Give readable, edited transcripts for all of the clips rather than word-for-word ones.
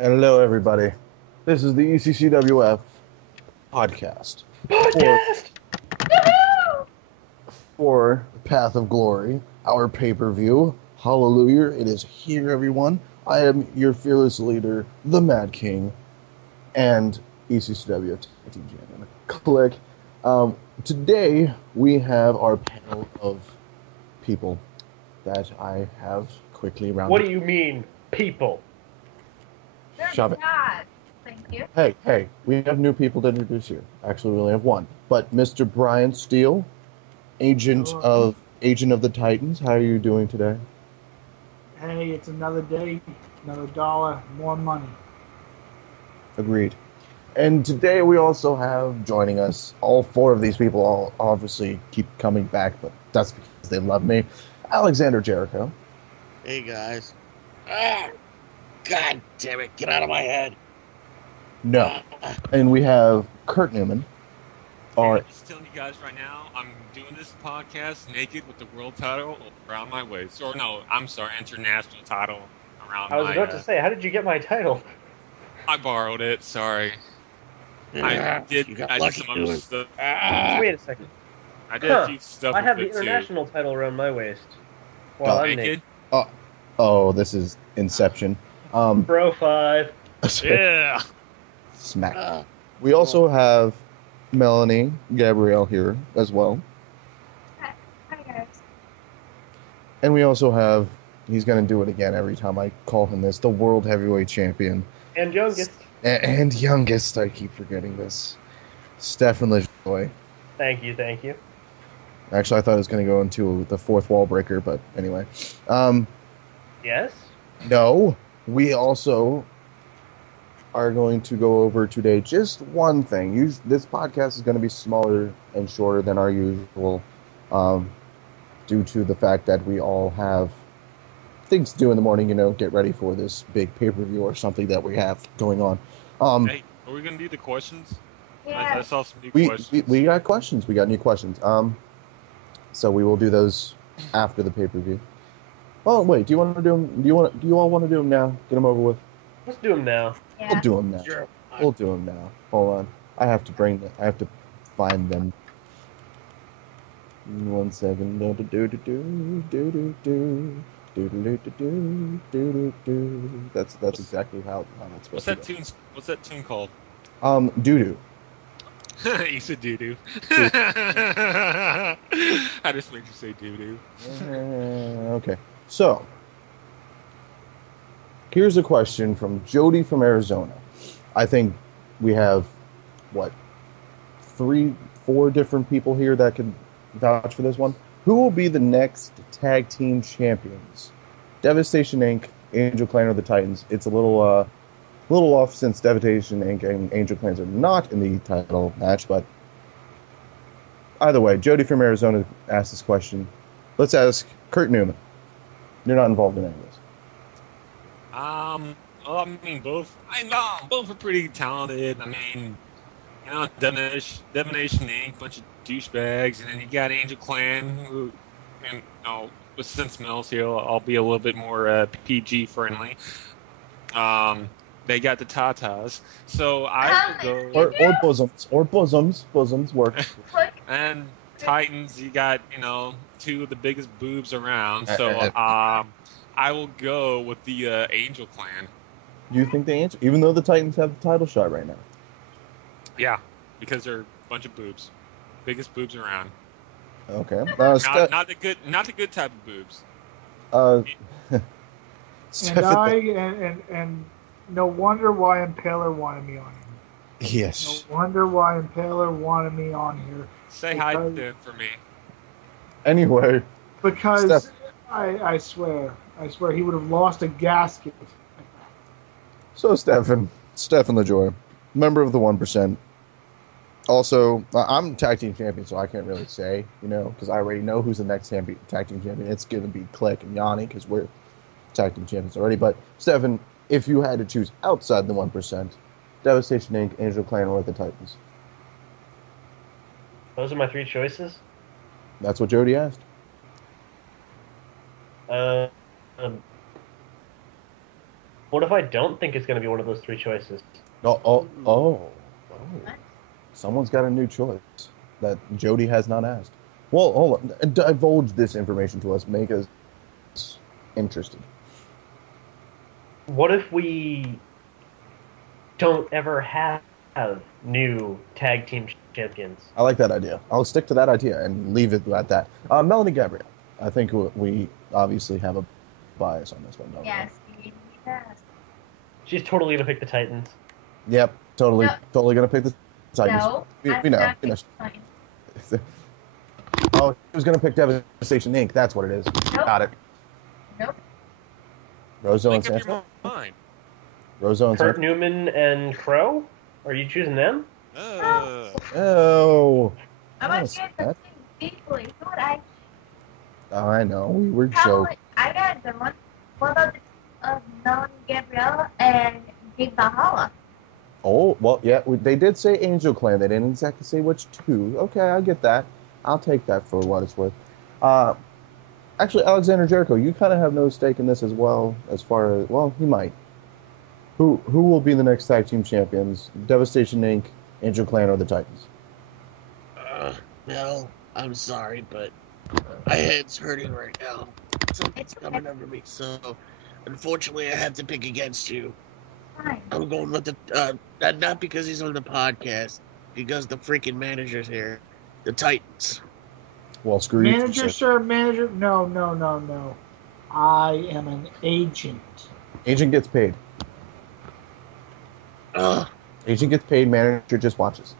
Hello, everybody. This is the ECCWF podcast Podcast! for Path of Glory, our pay-per-view. Hallelujah! It is here, everyone. I am your fearless leader, the Mad King, and ECCWF Team Champion. Click. Today we have our panel of people that I have quickly rounded. What do you mean, people? Shove it. Not. Thank you. Hey, we have new people to introduce here. Actually, we only have one. But Mr. Brian Steele, agent of the Titans, how are you doing today? Hey, it's another day, another dollar, more money. Agreed. And today we also have joining us, all four of these people all obviously keep coming back, but that's because they love me, Alexander Jericho. Hey guys. Ah, God damn it, get out of my head. No. And we have Kurt Newman. I'm just telling you guys right now, I'm doing this podcast naked with the world title around my waist. Or no, I'm sorry, international title around my I was about to say, how did you get my title? I borrowed it, sorry. I did You got I did lucky some doing other it. stuff. Wait a second. I did a few stuff I have the with it international title around my waist. While I'm naked. naked. Oh, this is Inception. Bro 5. Yeah. Smack. Ah, We also have Melanie Gabrielle here as well. Hi guys. And we also have, he's going to do it again every time I call him this, the World Heavyweight Champion. And youngest. And youngest, I keep forgetting this, Stefan Lajoie. Thank you. Actually, I thought it was going to go into the fourth wall breaker, but anyway. Yes? No, we also are going to go over today just one thing. This podcast is going to be smaller and shorter than our usual due to the fact that we all have things to do in the morning, get ready for this big pay-per-view or something that we have going on. Hey, are we gonna do the questions? I Yeah. saw some new We questions. got questions. We got new questions. So we will do those after the pay-per-view. Oh wait, do you want to do them? Do you all want to do them now? Get them over with. Let's do them now. Yeah. We'll do them now. sure. We'll do them now. Hold on. I have to find them. 1 second. That's exactly how that's supposed What's to that tune? What's that tune called? go. Doo-doo. You said doo-doo. I just made you say doo-doo. Okay. So, here's a question from Jody from Arizona. I think we have, 3, 4 different people here that could vouch for this one. Who will be the next tag team champions? Devastation Inc., Angel Clan, or the Titans? It's a little off since Devastation Inc. and Angel Clans are not in the title match, but either way, Jody from Arizona asked this question. Let's ask Kurt Newman. You're not involved in any of this. Well, I mean, both are pretty talented. I mean, Domination Inc., bunch of douchebags, and then you got Angel Clan, who, with Sense Mills here, I'll be a little bit more PG friendly. They got the Tatas, so I will go. Or bosoms work. And Titans, you got 2 of the biggest boobs around, so I will go with the Angel Clan. You think the Angel, even though the Titans have the title shot right now? Yeah, because they're a bunch of boobs, biggest boobs around. Okay. Not the good type of boobs. And no wonder why Impaler wanted me on here. Yes. No wonder why Impaler wanted me on here. Say hi to them for me. Anyway. Because I swear he would have lost a gasket. So Stefan Lajoie, member of the 1%. Also, I'm tag team champion, so I can't really say, because I already know who's the next tag team champion. It's going to be Click and Yanni, because we're tag team champions already. But Stefan, if you had to choose outside the 1%, Devastation Inc., Angel Clan, or the Titans? Those are my 3 choices. That's what Jody asked. What if I don't think it's going to be one of those three choices? Oh. Someone's got a new choice that Jody has not asked. Well, hold on. Divulge this information to us. Make us interested. What if we don't ever have new tag team champions? I like that idea. I'll stick to that idea and leave it at that. Melanie Gabrielle. I think we obviously have a bias on this one, don't Yes, yes. She's totally going to pick the Titans. we? Yep, totally going to pick the Titans. No, we I'm know. not We know. picking Oh, he was going to pick Devastation Inc. That's what it is. Nope. Got it. Nope. Rozo and Make up Sanford? your mind. Rozo and Kurt Sanford? Newman and Crow? Are you choosing them? Oh. I want Yes, to get that- the thing deeply. Who would I Oh, I know. We were joking. probably? I got a good one. What about the Melanie Gabrielle and Big Bahala? Oh, well, yeah, they did say Angel Clan. They didn't exactly say which two. Okay, I get that. I'll take that for what it's worth. Actually, Alexander Jericho, you kind of have no stake in this as well, as far as, well, he might. Who will be the next tag team champions? Devastation Inc., Angel Clan, or the Titans? Mel, I'm sorry, but my head's hurting right now. Something's coming over me, so unfortunately I have to pick against you. Fine. I'm going with the, not because he's on the podcast, because the freaking manager's here. The Titans. Well, screw you. Manager, sir, manager. No. I am an agent. Agent gets paid. Agent gets paid, manager just watches.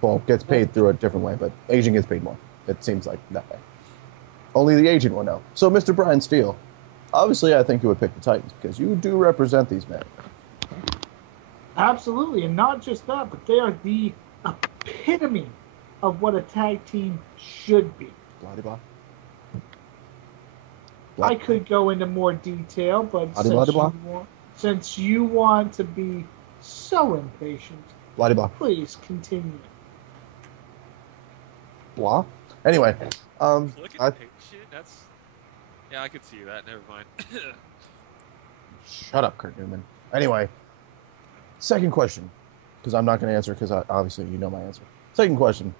Well, gets paid through a different way, but agent gets paid more. It seems like that way. Only the agent will know. So, Mr. Brian Steele, obviously I think you would pick the Titans because you do represent these men. Absolutely, and not just that, but they are the epitome of what a tag team should be. Blah, I could go into more detail, but since you want to be so impatient, blah. please continue. Blah. Anyway, Look at the shit. That's. Yeah, I could see that. Never mind. Shut up, Kurt Newman. Anyway, second question, because I'm not going to answer because obviously you know my answer. Second question.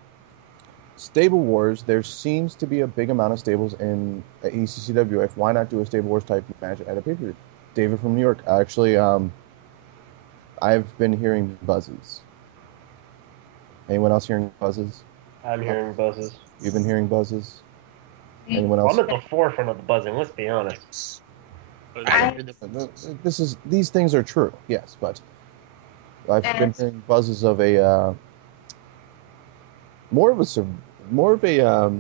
Stable Wars, there seems to be a big amount of stables in ECCWF. Why not do a Stable Wars type match at a pay-per-view? David from New York. Actually, I've been hearing buzzes. Anyone else hearing buzzes? I'm hearing buzzes. You've been hearing buzzes? Anyone else? I'm at the forefront of the buzzing, let's be honest. These things are true, yes, but I've been hearing buzzes of a more of a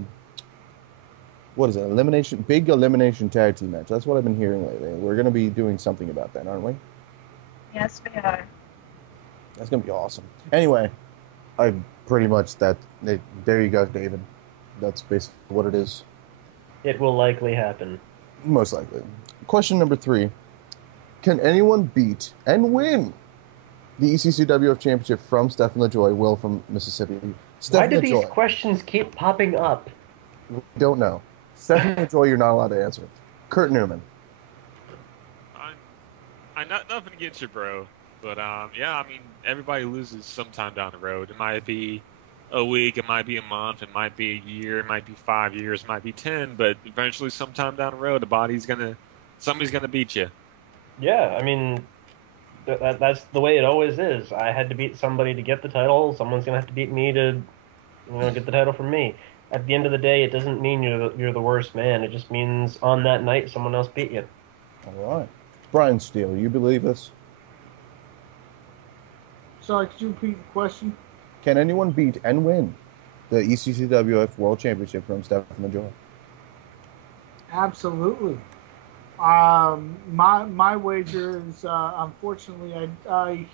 what is it? Big elimination tag team match. That's what I've been hearing lately. We're going to be doing something about that, aren't we? Yes, we are. That's going to be awesome. Anyway, there you go, David. That's basically what it is. It will likely happen. Most likely. Question number 3. Can anyone beat and win the ECCWF Championship from Stefan Lajoie, Will from Mississippi? Why do these questions keep popping up? We don't know. Stefan Lajoie, you're not allowed to answer. Kurt Newman. I'm not nothing against you, bro. But yeah, I mean, everybody loses sometime down the road. It might be a week, it might be a month, it might be a year, it might be 5 years, it might be 10. But eventually, sometime down the road, somebody's gonna beat you. Yeah, I mean, that's the way it always is. I had to beat somebody to get the title. Someone's gonna have to beat me to, get the title from me. At the end of the day, it doesn't mean you're the worst man. It just means on that night someone else beat you. All right. Brian Steele, you believe this? Sorry, could you repeat the question? Can anyone beat and win the ECCWF World Championship from Stefan Lajoie? Absolutely. My wager is unfortunately I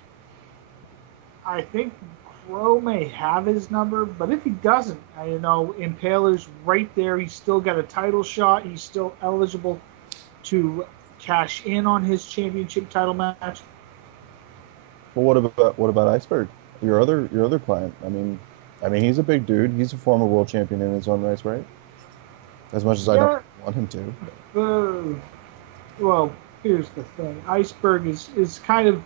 think Crow may have his number, but if he doesn't, Impaler's right there. He's still got a title shot. He's still eligible to cash in on his championship title match. Well, what about Iceberg? Your other client. I mean, he's a big dude. He's a former world champion in his own race, right? As much as I don't want him to. Well, here's the thing. Iceberg is kind of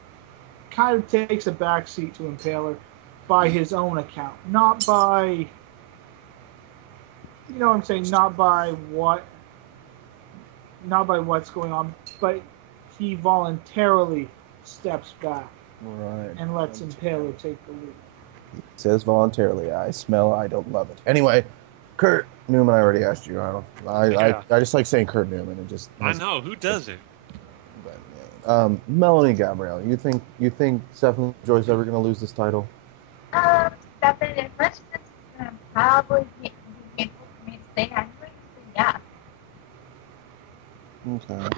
takes a backseat to Impaler by his own account, not by, you know what I'm saying, not by what's going on, but he voluntarily steps back and lets Impaler take the lead. He says voluntarily. I don't love it. Anyway, Kurt Newman, I already asked you. I just like saying Kurt Newman. It just I know who doesn't. Melanie Gabrielle, you think Stefan Lajoie's ever going to lose this title? Stefan, in much as it's going to probably be painful for me to say, I'm going to say yeah. Okay.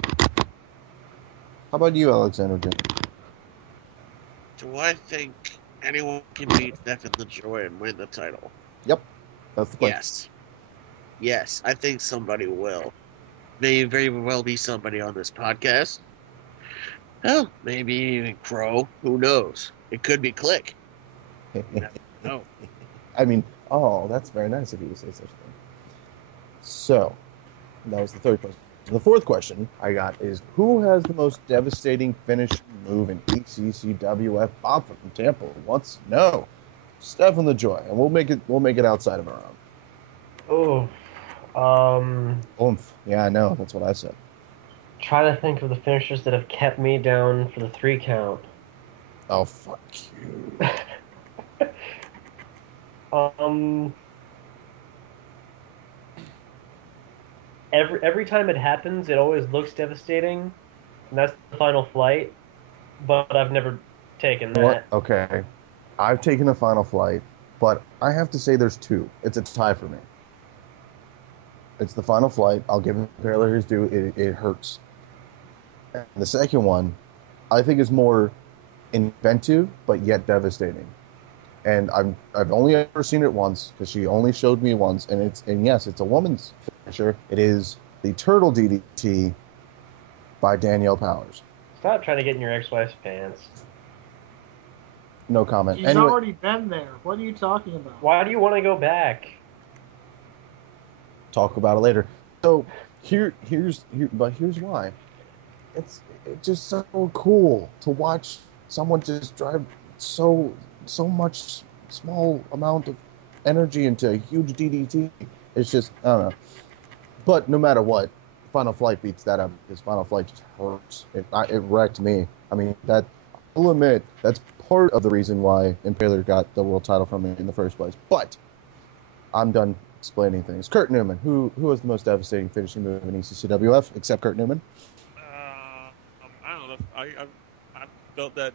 How about you, Alexander Jim? Do I think anyone can beat Stefan Lajoie and win the title? Yep. That's the question. Yes, I think somebody will. May very well be somebody on this podcast. Hell, maybe even Crow. Who knows? It could be Click. No. I mean, that's very nice of you to say such a thing. So, that was the third question. The fourth question I got is, who has the most devastating finishing move in ECCWF? Bob from Tampa wants to know. Stefan Lajoie, and we'll make it outside of our own. Oomph. Yeah, I know. That's what I said. Try to think of the finishers that have kept me down for the 3 count. Oh, fuck you. Every time it happens, it always looks devastating, and that's the final flight. But I've never taken that. What? Okay, I've taken the final flight, but I have to say there's 2. It's a tie for me. It's the final flight. I'll give Impaler his due. It hurts. And the second one, I think, is more inventive, but yet devastating. And I've only ever seen it once because she only showed me once, and yes, it's a woman's finisher. It is the Turtle DDT by Danielle Powers. Stop trying to get in your ex-wife's pants. No comment. He's anyway, already been there. What are you talking about? Why do you want to go back? Talk about it later. So here's why. It's just so cool to watch someone just drive so much small amount of energy into a huge DDT. It's just, I don't know. But no matter what, Final Flight beats that up because Final Flight just hurts. It wrecked me. I mean, I'll admit, that's part of the reason why Impaler got the world title from me in the first place. But I'm done explaining things. Kurt Newman, who has the most devastating finishing move in ECCWF, except Kurt Newman? I don't know. I felt that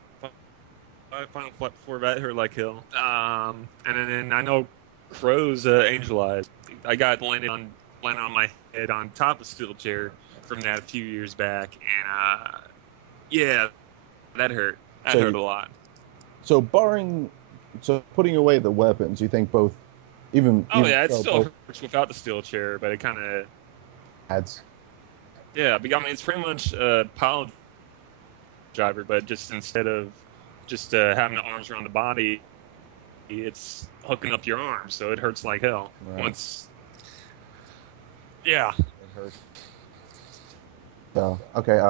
Final Flight before that hurt like hell. And then I know Crow's Angel Eyes. I got landed on my head on top of steel chair from that a few years back, and yeah, that hurt. That hurt a lot. So putting away the weapons, you think both, even it still hurts without the steel chair, but it kind of adds. Yeah, but I mean, it's pretty much pile driver, but just instead of just having the arms around the body, it's hooking up your arms, so it hurts like hell. Right. Yeah. It hurts. So, okay,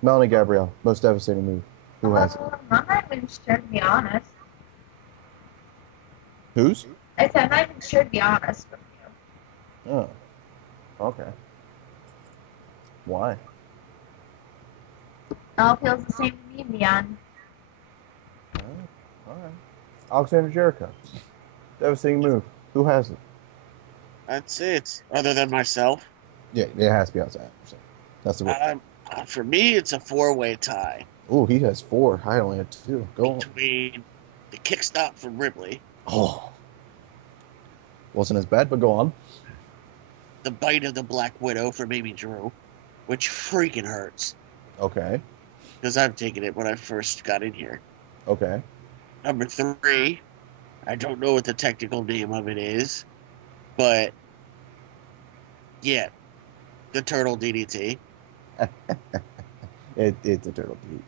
Melanie Gabrielle, most devastating move. Who has it? I'm not even sure, to be honest. Whose? I said I'm not even sure, to be honest with you. Oh, okay. Why? It all feels the same to me, Leon. Oh, all right. Alexander Jericho, devastating move. Who has it? I'd say it's other than myself. Yeah, it has to be outside. That's the rule. For me, it's a 4-way tie. Oh, he has 4. I only had 2. Go on. Between the kick stop from Ripley. Oh. Wasn't as bad, but go on. The bite of the Black Widow from Amy Drew, which freaking hurts. Okay. Because I've taken it when I first got in here. Okay. Number 3, I don't know what the technical name of it is, but yeah, the Turtle DDT. It's a Turtle DDT.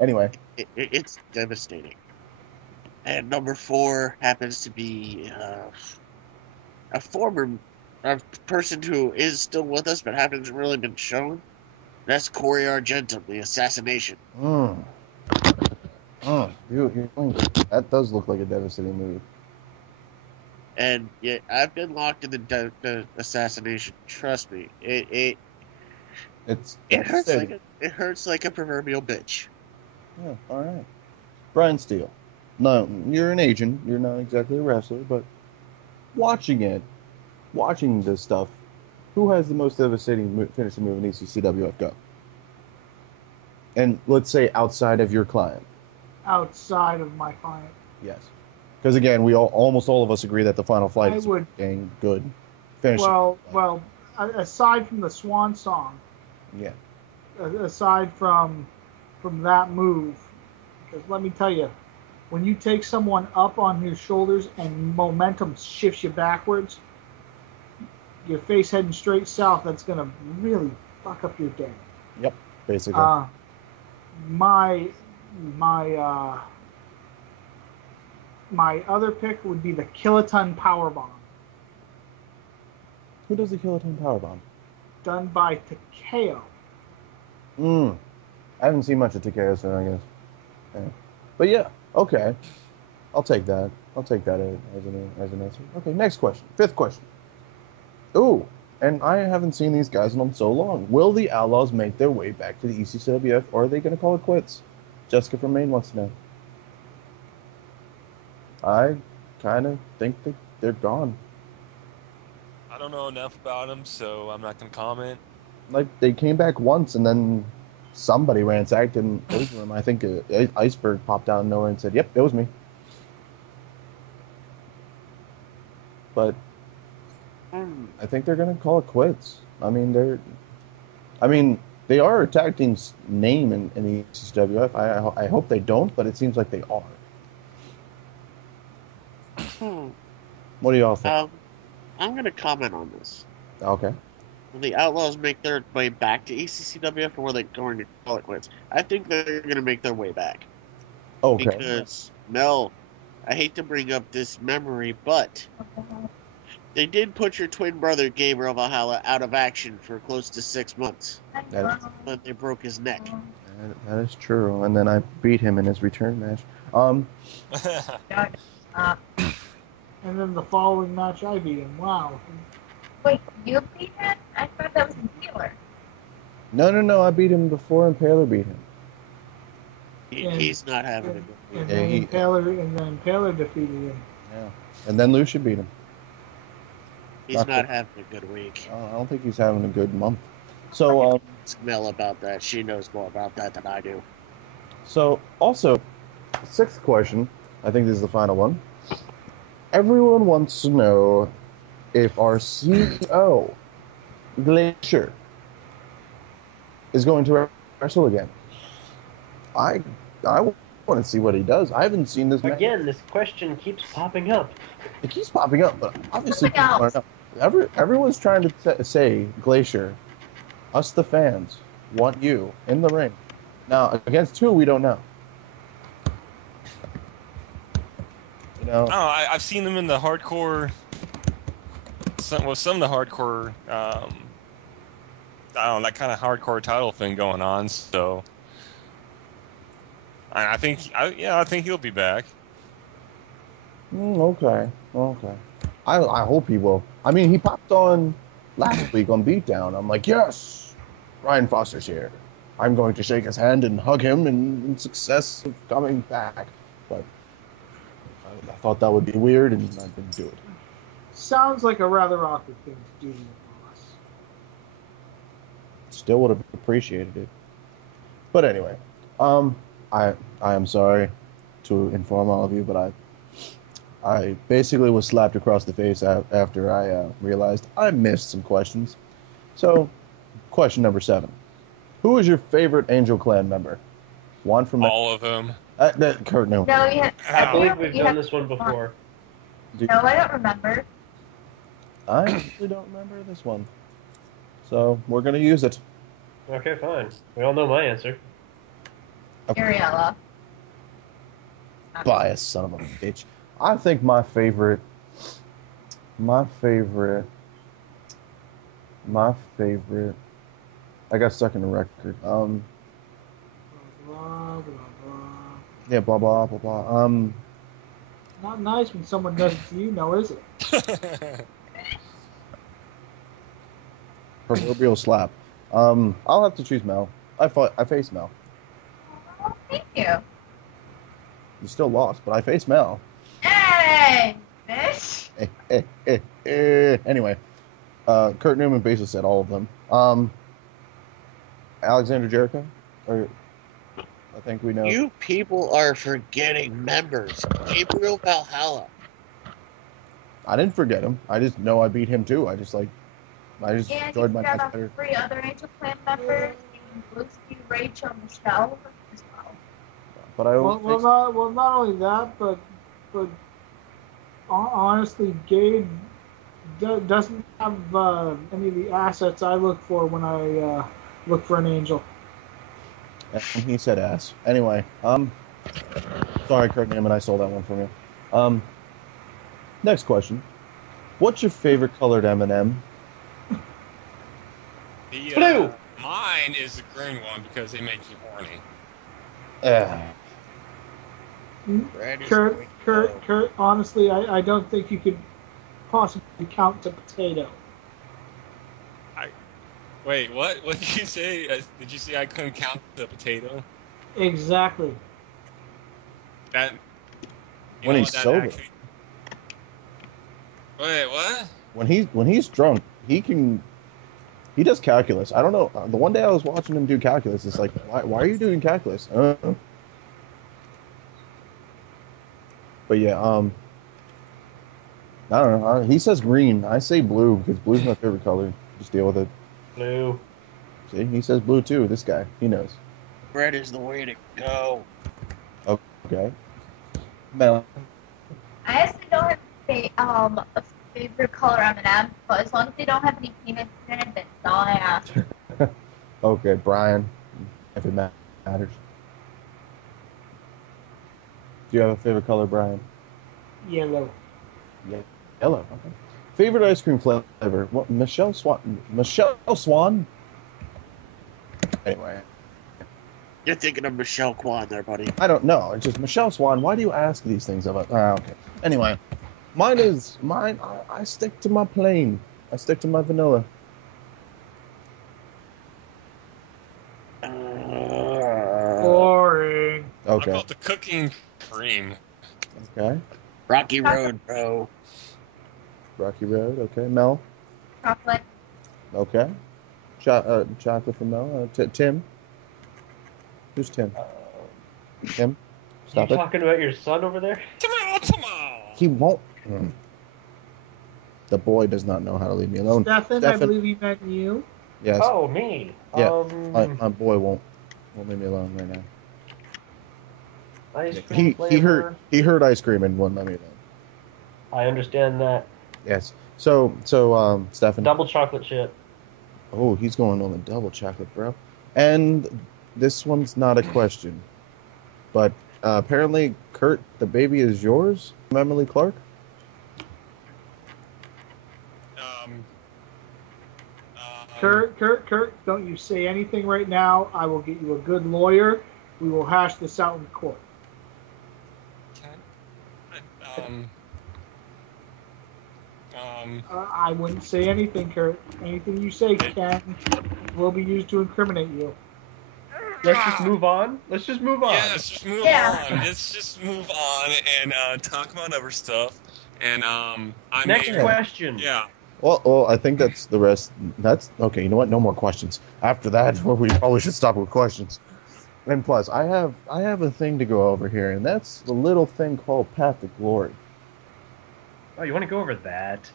Anyway. It's devastating. And number 4 happens to be a person who is still with us but hasn't really been shown. That's Corey Argentum, the assassination. That does look like a devastating movie. And yeah, I've been locked in the assassination. Trust me, it hurts like a proverbial bitch. Yeah, all right. Brian Steele. No, you're an agent. You're not exactly a wrestler, but watching this stuff, who has the most devastating finishing move in ECCWF? Go. And let's say outside of your client. Outside of my client. Yes. Because again, almost all of us agree that the final flight is dang good. Finishing. Well, aside from the swan song. Yeah. Aside from that move, because let me tell you, when you take someone up on his shoulders and momentum shifts you backwards, your face heading straight south, that's going to really fuck up your day. Yep, basically. My other pick would be the kiloton powerbomb. Who does the kiloton powerbomb? Done by Takeo. I haven't seen much of Takeo, so I guess. Yeah. But yeah, okay. I'll take that. As an answer. Okay, next question. Fifth question. Ooh, and I haven't seen these guys in so long. Will the Outlaws make their way back to the ECCWF, or are they going to call it quits? Jessica from Maine wants to know. I kind of think that they're gone. I don't know enough about them, so I'm not going to comment. Like, they came back once, and then somebody ransacked and over them. I think an iceberg popped out of nowhere and said, "Yep, it was me." But I think they're going to call it quits. I mean, they are a tag team's name in the ECCWF. I hope they don't, but it seems like they are. What do y'all think? I'm going to comment on this. Okay. Will the Outlaws make their way back to ECCWF, or are they going to call it quits? I think they're going to make their way back. Okay. Because, Mel, I hate to bring up this memory, but they did put your twin brother, Gabriel Valhalla, out of action for close to 6 months. But they broke his neck. That is true. And then I beat him in his return match. And then the following match, I beat him. Wow. Wait, you beat him? I thought that was Impaler. No. I beat him before Impaler beat him. He's not having a good week. And then Impaler defeated him. Yeah. And then Lucia beat him. He's not having a good week. I don't think he's having a good month. So, ask Mel about that. She knows more about that than I do. So, also, sixth question. I think this is the final one. Everyone wants to know if our CEO, Glacier, is going to wrestle again. I want to see what he does. I haven't seen this match. Again, this question keeps popping up. It keeps popping up, but obviously people want to know. Everyone's trying to say, Glacier, us the fans, want you in the ring. Now, against who, we don't know. I've seen them in the hardcore. Some of the hardcore. I don't know, that kind of hardcore title thing going on. So, I think he'll be back. Okay. I hope he will. I mean, he popped on last week on Beatdown. I'm like, yes, Ryan Foster's here. I'm going to shake his hand and hug him in success of coming back. But I thought that would be weird, and I didn't do it. Sounds like a rather awkward thing to do to your boss. Still would have appreciated it. But anyway, I am sorry to inform all of you, but I basically was slapped across the face after I realized I missed some questions. So, question number 7. Who is your favorite Angel Clan member? One from all of them. Kurt, no. No, I believe we've done this one before. No, I don't remember. I actually don't remember this one. So, we're going to use it. Okay, fine. We all know my answer. Ariella. Bias, son of a bitch. I think my favorite I got stuck in the record. Blah, blah, blah. Yeah, blah blah blah blah. Not nice when someone does it to you, no, is it? Proverbial slap. I'll have to choose Mel. I faced Mel. Oh, thank you. You still lost, but I faced Mel. Hey, fish. Anyway, Kurt Newman basically said all of them. Alexander Jericho, or I think we know. You people are forgetting members. Gabriel Valhalla. I didn't forget him. I just know I beat him too. I just And enjoyed my you got match better. 3 other Angel Clan members, Bluesky, Rachel, Michelle, as well. But I always Not only that, but honestly, Gabe doesn't have any of the assets I look for when I look for an angel. and he said ass. Anyway, sorry, Kurt Newman, I stole that one from you. Next question. What's your favorite colored M&M? Blue. Mine is the green one because they make you horny. Brad is Kurt, going to Kurt, go. Kurt, honestly, I don't think you could possibly count to potato. Wait, what? What did you say? Did you say I couldn't count the potato? Exactly. That. When he's sober. Wait, what? When he's drunk, he does calculus. I don't know. The one day I was watching him do calculus, it's like, why are you doing calculus? But yeah, I don't know. He says green. I say blue because blue's my favorite color. Just deal with it. Blue. See, he says blue too. This guy, he knows. Red is the way to go. Okay. Mel. I actually don't have a favorite color M&M, but as long as they don't have any peanuts in it, that's all I ask. Okay, Brian. If it matters. Do you have a favorite color, Brian? Yellow. Yeah. Yellow. Okay. Favorite ice cream flavor? What? Michelle Swan. Michelle Swan. Anyway, You're thinking of Michelle Kwan there, buddy. I don't know. It's just Michelle Swan. Why do you ask these things of us? Okay. Anyway, mine. I stick to my plain. I stick to my vanilla. Boring. I Okay. got the cooking cream. Okay. Rocky Road, bro. Rocky Road. Okay. Mel. Chocolate. Okay. Chocolate from Mel. Tim. Who's Tim? Tim. Stop You it. talking about your son over there? Tomorrow. He won't. The boy does not know how to leave me alone. Stefan, I believe he meant you. Yes. Oh, me. Yeah. My boy won't leave me alone right now. Ice cream flavor. He heard ice cream and wouldn't let me alone. I understand that. Yes. So Stefan. Double chocolate chip. Oh, he's going on the double chocolate, bro. And this one's not a question, but apparently, Kurt, the baby is yours. From Emily Clark. Kurt, don't you say anything right now. I will get you a good lawyer. We will hash this out in court. I wouldn't say anything, Kurt. Anything you say will be used to incriminate you. Let's just move on. Yeah, let's just move on. Let's just move on and talk about other stuff. And Next question. Yeah. Well, I think that's the rest. That's okay. You know what? No more questions. After that, we probably should stop with questions. And plus, I have a thing to go over here, and that's the little thing called Path to Glory. Oh, you want to go over that?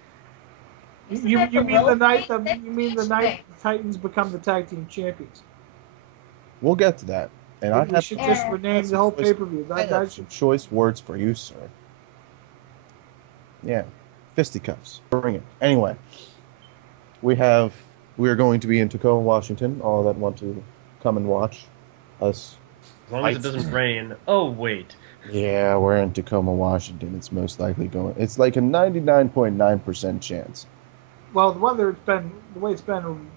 You mean the night the Titans become the tag team champions? We'll get to that. And We should just rename the whole pay-per-view. I have some choice words for you, sir. Yeah, fisticuffs. Bring it. Anyway, we are going to be in Tacoma, Washington. All that want to come and watch us. As long as it doesn't rain. Oh, wait. Yeah, we're in Tacoma, Washington. It's most likely going. It's like a 99.9% chance. Well, the way it's been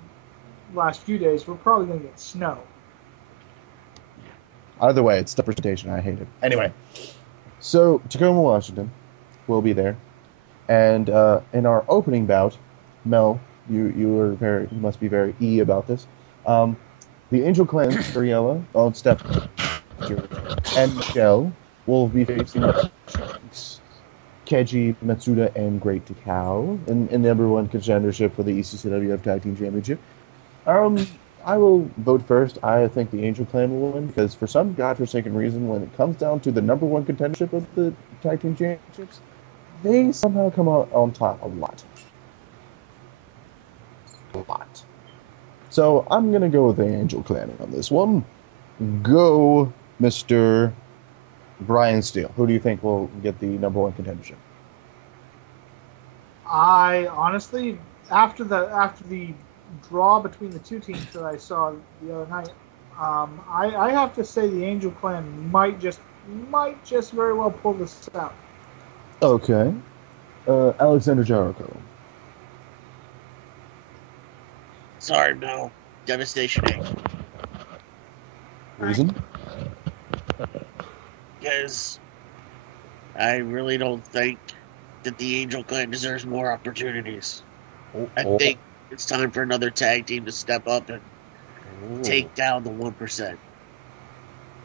last few days, we're probably going to get snow. Either way, it's the presentation. I hate it. Anyway, so Tacoma, Washington will be there. And in our opening bout, Mel, you must be very about this. The Angel Clan, Ariella, Stefan, and Michelle will be facing Keiji, Matsuda, and Great Takao in number one contendership for the ECCWF Tag Team Championship. I will vote first. I think the Angel Clan will win because for some godforsaken reason, when it comes down to the number one contendership of the Tag Team Championships, they somehow come out on top a lot. So I'm going to go with the Angel Clan on this one. Go, Mr. Brian Steele. Who do you think will get the number one contendership? I honestly, after the draw between the two teams that I saw the other night, I have to say the Angel Clan might just very well pull this out. Okay. Alexander Jericho. Sorry, no. Devastation Inc. Reason? Because I really don't think that the Angel Clan deserves more opportunities. I think it's time for another tag team to step up and take down the 1%.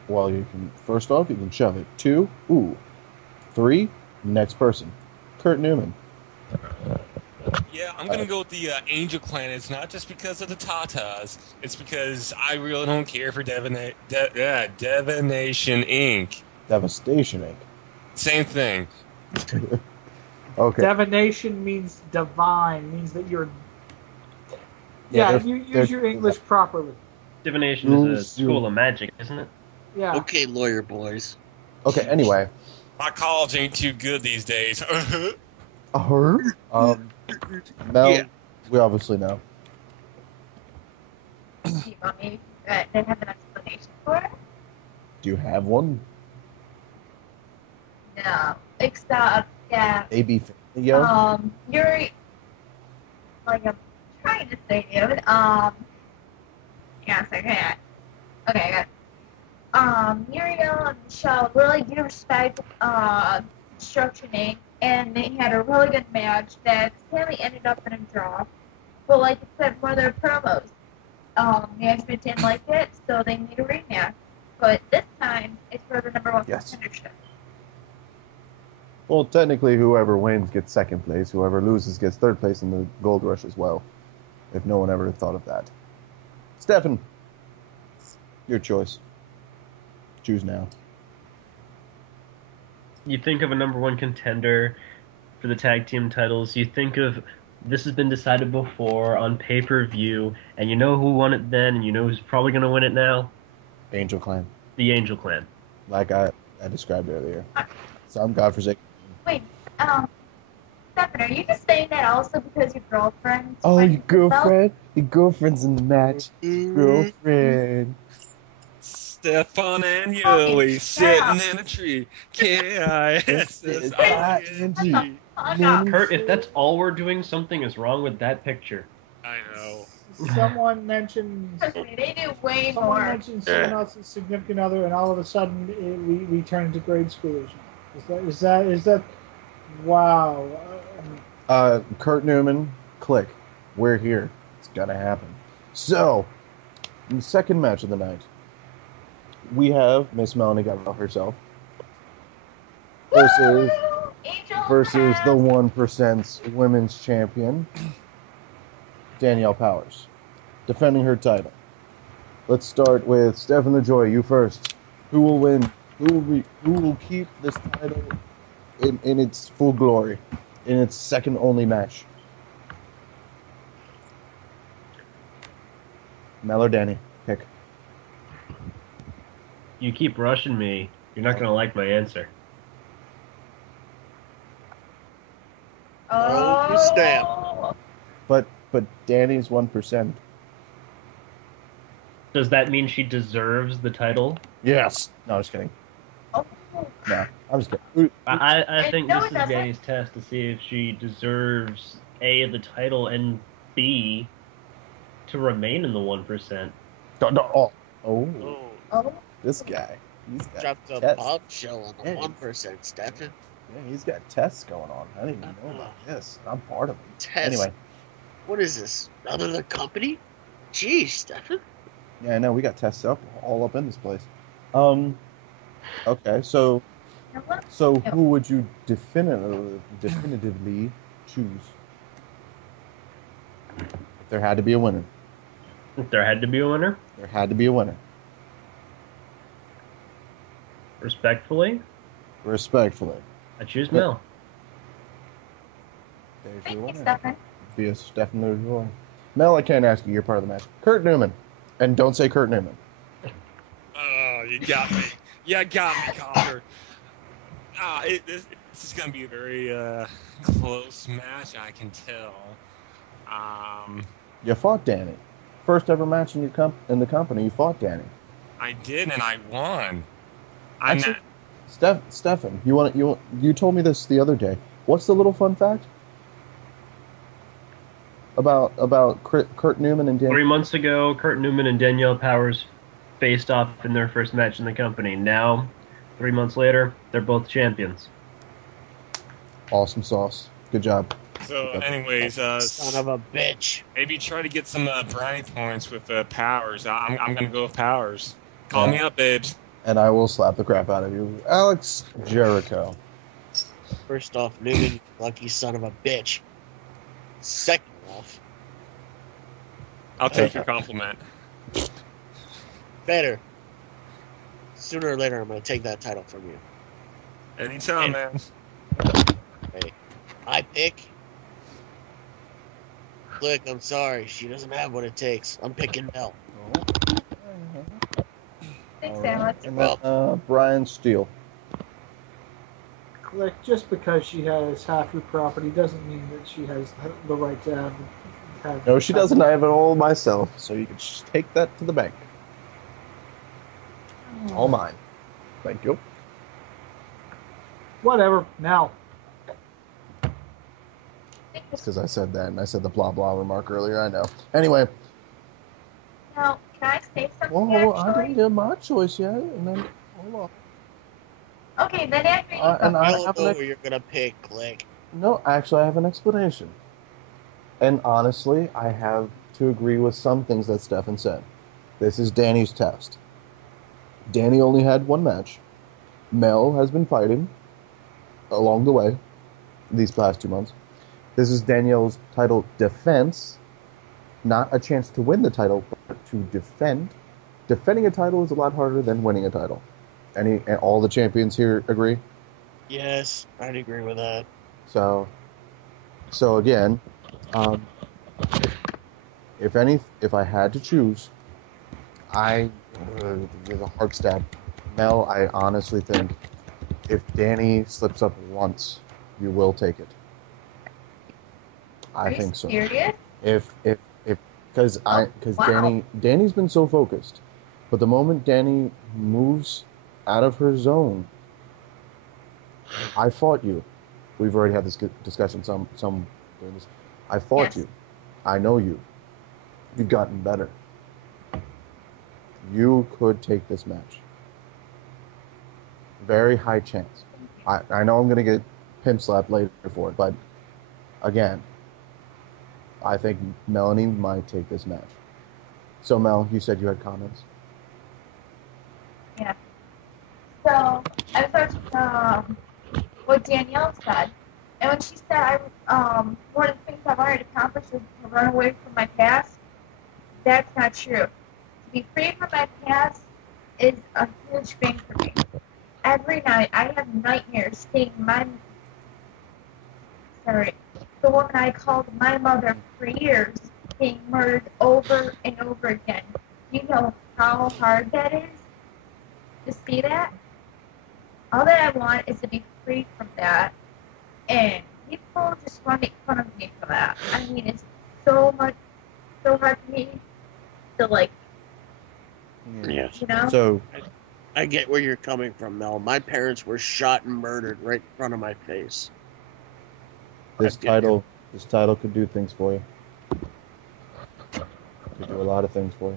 Well, you can, first off, you can shove it. 2, 3, next person. Kurt Newman. Yeah, I'm gonna go with the Angel Clan. It's not just because of the Tatas. It's because I really don't care for Divination Inc. Devastation Inc. Same thing. Okay. Divination means divine, means that you're... Yeah, you use your English properly. Divination is a school of magic, isn't it? Yeah. Okay, lawyer boys. Okay, anyway. My college ain't too good these days. Mel, Yeah. we obviously know. Do you want me to have an explanation for it? Do you have one? No. Except, yeah. AB Yo? Yuri, like I'm trying to say, dude. Yeah, okay. Okay, I got it. Muriel and Michelle really do respect Construction Inc. And they had a really good match that sadly ended up in a draw. But like I said, one of their promos, management didn't like it, so they made a rematch. But this time, it's for the number one contendership. Well, technically, whoever wins gets second place. Whoever loses gets third place in the Gold Rush as well. If no one ever thought of that. Stefan, your choice. Choose now. You think of a number one contender for the tag team titles. You think of this has been decided before on pay-per-view, and you know who won it then, and you know who's probably going to win it now? Angel Clan. The Angel Clan. Like I described earlier. Some godforsaken. Wait, Stefan, are you just saying that also because your girlfriend? Oh, your girlfriend? Your girlfriend's in the match. Girlfriend. Stefan and Yoli sitting in a tree. K-I-S-S-I-N-G. Kurt, if that's all we're doing, something is wrong with that picture. I know. Someone mentioned... They do way Someone more. mentioned someone else's significant other, and all of a sudden we turn into grade schoolers. Is that? Wow. Kurt Newman, click. We're here. It's gonna happen. So, in the second match of the night, we have Miss Melanie Gabrielle herself versus the 1%'s women's champion, Danielle Powers, defending her title. Let's start with Stefan Lajoie. You first. Who will win? Who will keep this title in its full glory, in its second only match? Mel or Danny? Pick. You keep rushing me. You're not going to like my answer. Oh, stamp. But Danny's 1%. Does that mean she deserves the title? Yes. No, I'm just kidding. Oh. No, I'm just kidding. I think No, this it is doesn't. Danny's test to see if she deserves A, the title, and B, to remain in the 1%. Oh, This guy. He's got Dropped a tests. bombshell on the Yeah, 1%, Stefan. Yeah, he's got tests going on. I didn't even know about this. I'm part of it. Test. Anyway, What is this? Another company? Jeez, Stefan. yeah, I know we got tests all up in this place. Okay, so who would you definitively choose? If there had to be a winner. If there had to be a winner, There had to be a winner. respectfully, I choose Mel. There's thank your you, winner. Stefan. Via Stefan Lajoie. Mel, I can't ask you. You're part of the match. Kurt Newman. And don't say Kurt Newman. Oh, you got me. You got me, Connor. This is going to be a very close match, I can tell. You fought Danny. First ever match in the company, you fought Danny. I did, and I won. Actually, Stefan, you told me this the other day. What's the little fun fact about Kurt Newman and Danny? 3 months ago, Kurt Newman and Danielle Powers faced off in their first match in the company. Now, 3 months later, they're both champions. Awesome sauce. Good job. So, anyways, Son of a bitch. maybe try to get some brownie points with Powers. I'm going to go with Powers. Call me up, babes. And I will slap the crap out of you. Alex Jericho. First off, Newman, lucky son of a bitch. Second off, I'll take your compliment. better. Sooner or later, I'm going to take that title from you. Anytime, man. Hey, I pick. Look, I'm sorry. She doesn't have what it takes. I'm picking Mel. Thanks, All right. Alex. And then, Brian Steele. Click, just because she has half your property doesn't mean that she has the right to have No, she doesn't. I have it all myself, so you can just take that to the bank. All mine. Thank you. Whatever. Now, It's because I said that, and I said the blah blah remark earlier. I know. Anyway, Now, can I say something? well, I actually? didn't get my choice yet, and then hold on. Okay, then after you And I I don't have know an who you're going to pick, Click. no. Actually, I have an explanation. And honestly, I have to agree with some things that Stefan said. This is Danny's test. Danny only had one match. Mel has been fighting along the way these past 2 months. This is Danielle's title defense, not a chance to win the title, but to defend. Defending a title is a lot harder than winning a title. And all the champions here agree? Yes, I'd agree with that. So again, if I had to choose, with a hard stab, Mel, I honestly think if Danny slips up once, you will take it. I think so. Serious? Because Wow. Danny's been so focused, but the moment Danny moves out of her zone, I fought you. We've already had this discussion. Some doing this. I fought Yes. you. I know you. You've gotten better. You could take this match. Very high chance. I know I'm going to get pimp slapped later for it, but again, I think Melanie might take this match. So, Mel, you said you had comments? Yeah. So, I was watching what Danielle said. And when she said, one of the things I wanted to accomplish is to run away from my past, that's not true. To be free from my past is a huge thing for me. Every night, I have nightmares seeing the woman I called my mother for years being murdered over and over again. Do you know how hard that is to see that? All that I want is to be free from that. And people just want to make fun of me for that. I mean, it's so hard for me to, like, Yes. you know? So, I get where you're coming from, Mel. My parents were shot and murdered right in front of my face. this title could do things for you. do a lot of things for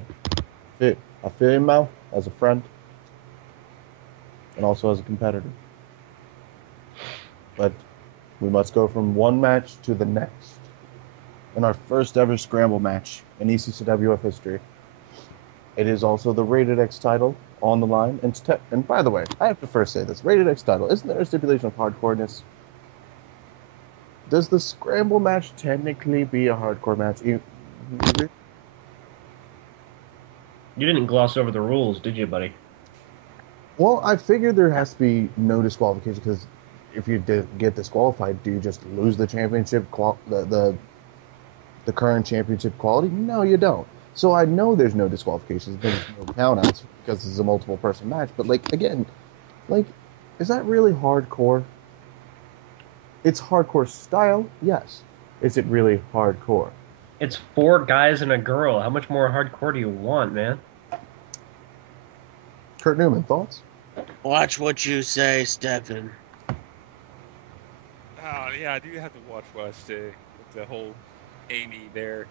you. I feel you, Mel, as a friend, and also as a competitor. But we must go from one match to the next. In our first ever scramble match in ECCWF history, it is also the Rated X title on the line. And by the way, I have to first say this. Rated X title, isn't there a stipulation of hardcoreness? Does the scramble match technically be a hardcore match? You didn't gloss over the rules, did you, buddy? Well, I figured there has to be no disqualification, because if you get disqualified, do you just lose the championship, the current championship quality? No, you don't. So I know there's no disqualifications, there's no countouts, because this is a multiple person match. But again, is that really hardcore? It's hardcore style, yes. Is it really hardcore? It's 4 guys and a girl. How much more hardcore do you want, man? Kurt Newman, thoughts? Watch what you say, Stefan. Oh, yeah, I do have to watch what I say with the whole Amy there.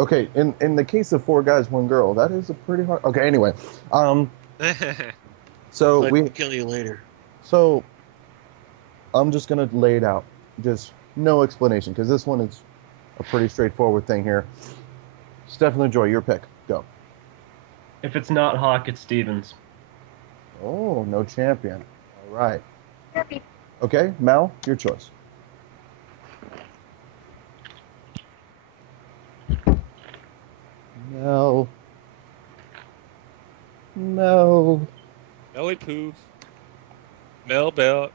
Okay, in the case of 4 guys, 1 girl, that is a pretty hard... Okay, anyway. So I'll kill you later. So, I'm just going to lay it out. Just no explanation, because this one is a pretty straightforward thing here. Stefan Lajoie, your pick. Go. If it's not Hawk, it's Stevens. Oh, no champion. All right. Okay, Mel, your choice. No. Melly Pooh. Mel Bear.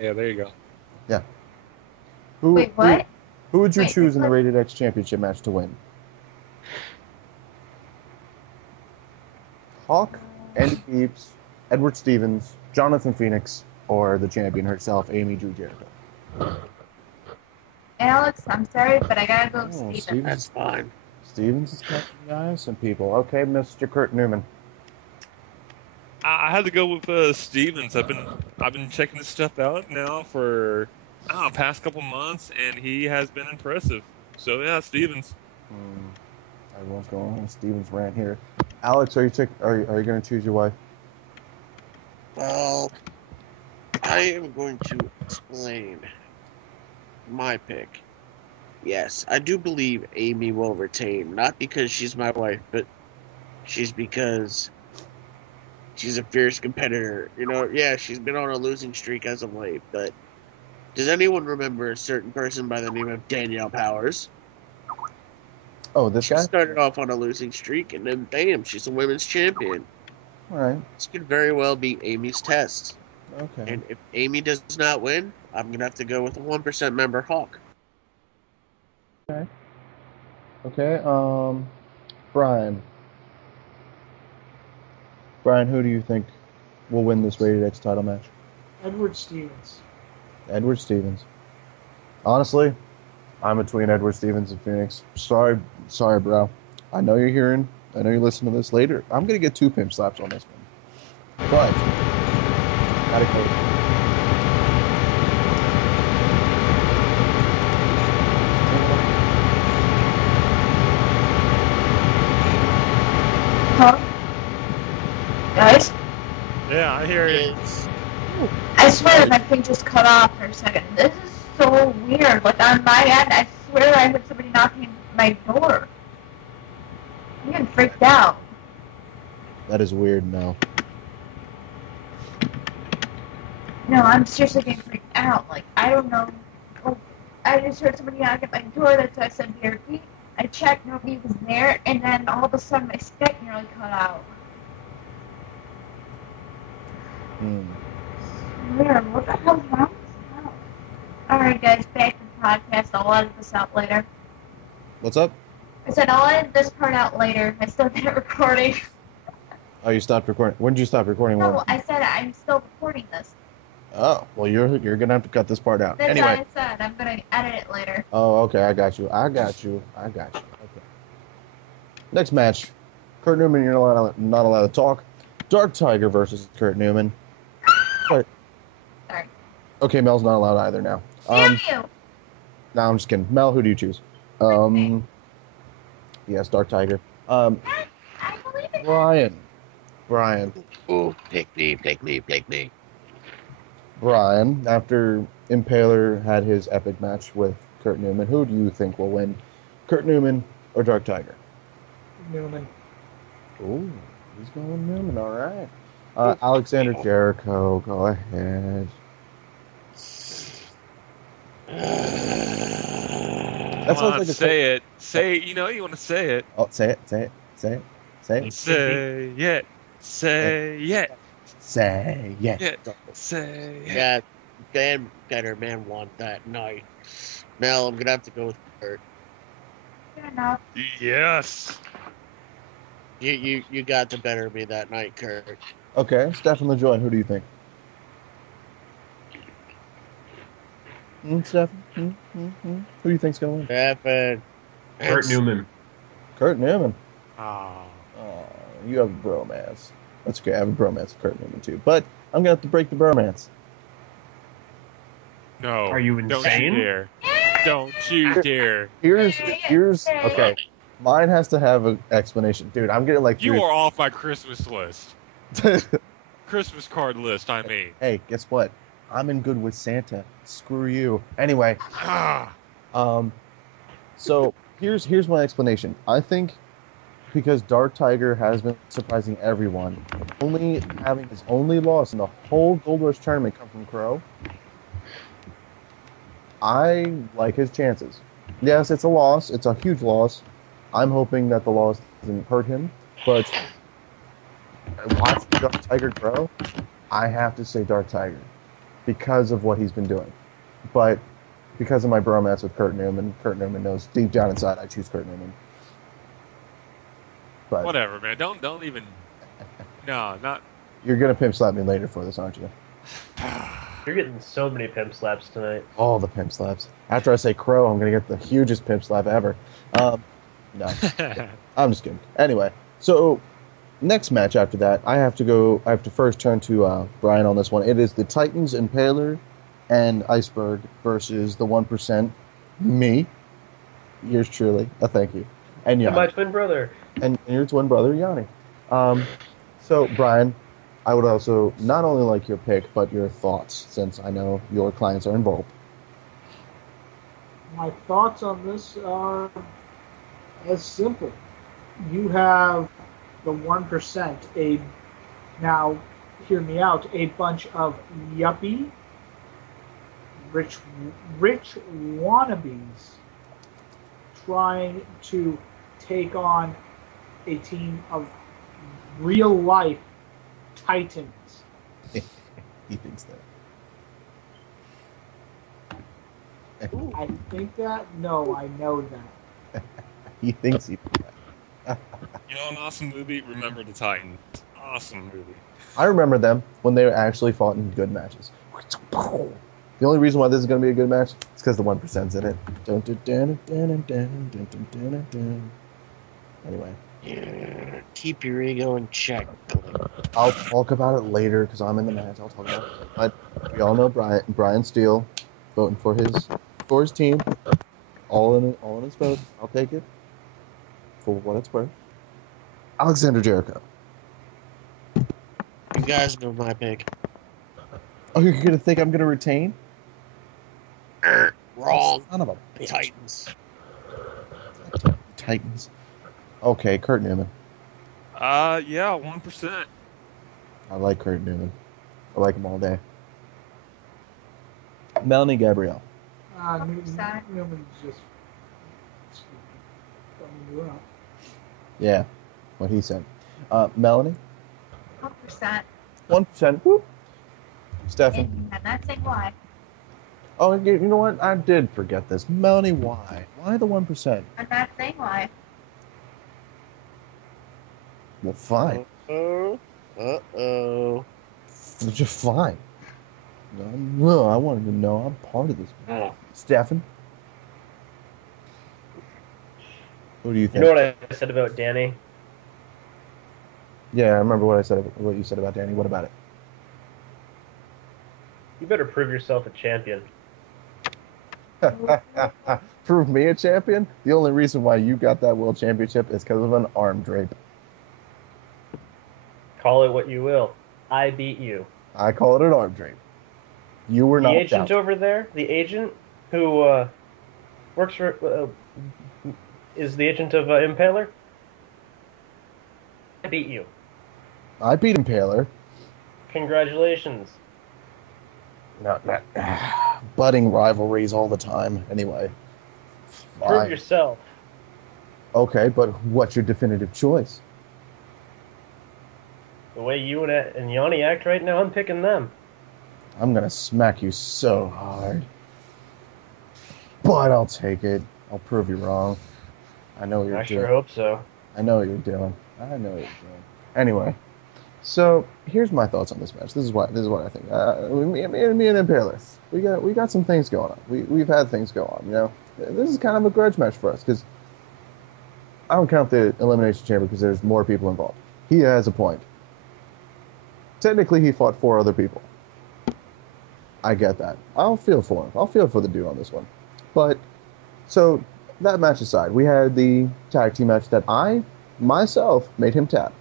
Yeah, there you go. Yeah. Wait, what? Who would you Wait, choose in the what? Rated X Championship match to win? Hawk, Andy Peeps, Edward Stevens, Jonathan Phoenix, or the champion herself, Amy Drew Jericho? Alex, I'm sorry, but I gotta go with Steven. Stevens. That's fine. Stevens is catching the eye of some people. Okay, Mr. Kurt Newman. I had to go with Stevens. I've been checking this stuff out now for past couple months, and he has been impressive. So yeah, Stevens. Everyone's going on Stevens rant here. Alex, are you going to choose your wife? Well, I am going to explain my pick. Yes, I do believe Amy will retain, not because she's my wife, but because she's a fierce competitor. Yeah, she's been on a losing streak as of late, but does anyone remember a certain person by the name of Danielle Powers? Oh, this guy? She started off on a losing streak, and then bam, she's a women's champion. All right. This could very well be Amy's test. Okay. And if Amy does not win, I'm going to have to go with a 1% member Hawk. Okay, Brian. Brian, who do you think will win this Rated X title match? Edward Stevens. Edward Stevens. Honestly, I'm between Edward Stevens and Phoenix. Sorry, bro. I know you're listening to this later. I'm going to get 2 pimp slaps on this one. But, gotta go. Huh? Guys? Yeah, I hear you. I swear my thing just cut off for a second. This is so weird. On my end, I swear I heard somebody knocking at my door. I'm getting freaked out. That is weird, Mel. No, I'm seriously getting freaked out. I don't know. I just heard somebody knock at my door. That's why I said BRB. I checked, nobody was there, and then all of a sudden my Skype nearly cut out. Weird. What the hell's wrong with this? Alright, guys, back to the podcast. I'll edit this out later. What's up? I said I'll edit this part out later. I still didn't recording. Oh, you stopped recording. When did you stop recording? No, I said I'm still recording this. Oh, well, you're gonna have to cut this part out. That's Anyway. what I said. I'm gonna edit it later. Oh, okay. I got you. Okay. Next match. Kurt Newman, you're not allowed to talk. Dark Tiger versus Kurt Newman. Sorry. Sorry. Okay, Mel's not allowed either now. Damn you! No, I'm just kidding. Mel, who do you choose? Yes, Dark Tiger. I believe it. Brian. Oh, pick me. Brian, after Impaler had his epic match with Kurt Newman, who do you think will win? Kurt Newman or Dark Tiger? Newman. Ooh, he's going Newman, all right. Alexander Jericho, go ahead. That sounds like a say it. Say it. You know you want to say it. Oh, say it. Say it. Say it. Say it. Say it. Say it. Yeah, Dan Betterman won that night. Mel, I'm gonna have to go with Kurt. Fair enough. Yes. You got the better of me that night, Kurt. Okay, Stefan Lajoie, who do you think? Stefan? Who do you think's gonna win? Stefan. Kurt Newman. Kurt Newman. Oh. Oh, you have a bromance. That's okay. I have a bromance with Kurt Newman too, but I'm gonna have to break the bromance. No. Are you Don't insane? you dare. Don't you dare. Here's okay. Mine has to have an explanation, dude. I'm getting like You are off my Christmas list. Christmas card list, I mean. Hey, guess what? I'm in good with Santa. Screw you. Anyway, so here's my explanation. I think because Dark Tiger has been surprising everyone, only having his only loss in the whole Gold Rush tournament come from Crow, I like his chances. Yes, it's a loss. It's a huge loss. I'm hoping that the loss doesn't hurt him, but watching Dark Tiger grow, I have to say Dark Tiger because of what he's been doing. But because of my bromance with Kurt Newman knows deep down inside I choose Kurt Newman. But whatever, man. Don't even. No, not. You're gonna pimp slap me later for this, aren't you? You're getting so many pimp slaps tonight. All the pimp slaps. After I say Crow, I'm gonna get the hugest pimp slap ever. No, I'm just kidding. Anyway, so next match after that, I have to first turn to Brian on this one. It is the Titans, Impaler, and Iceberg versus the 1%, me, yours truly, thank you, and Yanni. And my twin brother. And your twin brother, Yanni. So, Brian, I would also not only like your pick, but your thoughts, since I know your clients are involved. My thoughts on this are as simple. You have the 1%, now hear me out, a bunch of yuppie, rich wannabes trying to take on a team of real life Titans. He thinks that. I think that? No, I know that. He thinks he. You know, an awesome movie. Remember the Titan. Awesome movie. I remember them when they actually fought in good matches. The only reason why this is going to be a good match is because the 1%'s in it. Anyway. Yeah, keep your ego in check. I'll talk about it later because I'm in the match. I'll talk about it. But we all know Brian Steele voting for his team. All in his vote. I'll take it for what it's worth. Alexander Jericho. You guys know my pick. Oh, you're gonna think I'm gonna retain? Wrong. Son of a bitch. Titans. Okay, Kurt Newman. Yeah, 1%. I like Kurt Newman. I like him all day. Melanie Gabrielle. Newman's just coming around. Yeah, what he said. Melanie. 1%. 1%. Whoop. Stefan. And not saying why. Oh, you know what? I did forget this. Melanie, why? Why the 1%? I'm not saying why. Well, fine. Uh-oh. Just fine. No, I wanted to know. I'm part of this. Oh. Stefan? What do you You think? know what I said about Danny? Yeah, I remember what you said about Danny. What about it? You better prove yourself a champion. Prove me a champion? The only reason why you got that world championship is because of an arm drape. Call it what you will. I beat you. I call it an arm drape. You were The knocked agent out. over there, the agent who works for, is the agent of Impaler. I beat you. I beat Impaler. Congratulations. Not budding rivalries all the time. Anyway. Prove Fine. yourself. Okay, but what's your definitive choice? The way you and Yanni act right now, I'm picking them. I'm gonna smack you so hard. But I'll take it. I'll prove you wrong. I know what you're I doing. sure hope so. I know what you're doing. I know what you're doing. Anyway, so here's my thoughts on this match. This is what I think. Me and Impaler, we got some things going on. We've had things go on. You know, this is kind of a grudge match for us because I don't count the Elimination Chamber because there's more people involved. He has a point. Technically, he fought 4 other people. I get that. I'll feel for him. I'll feel for the dude on this one. But, so, that match aside, we had the tag team match that I, myself, made him tap.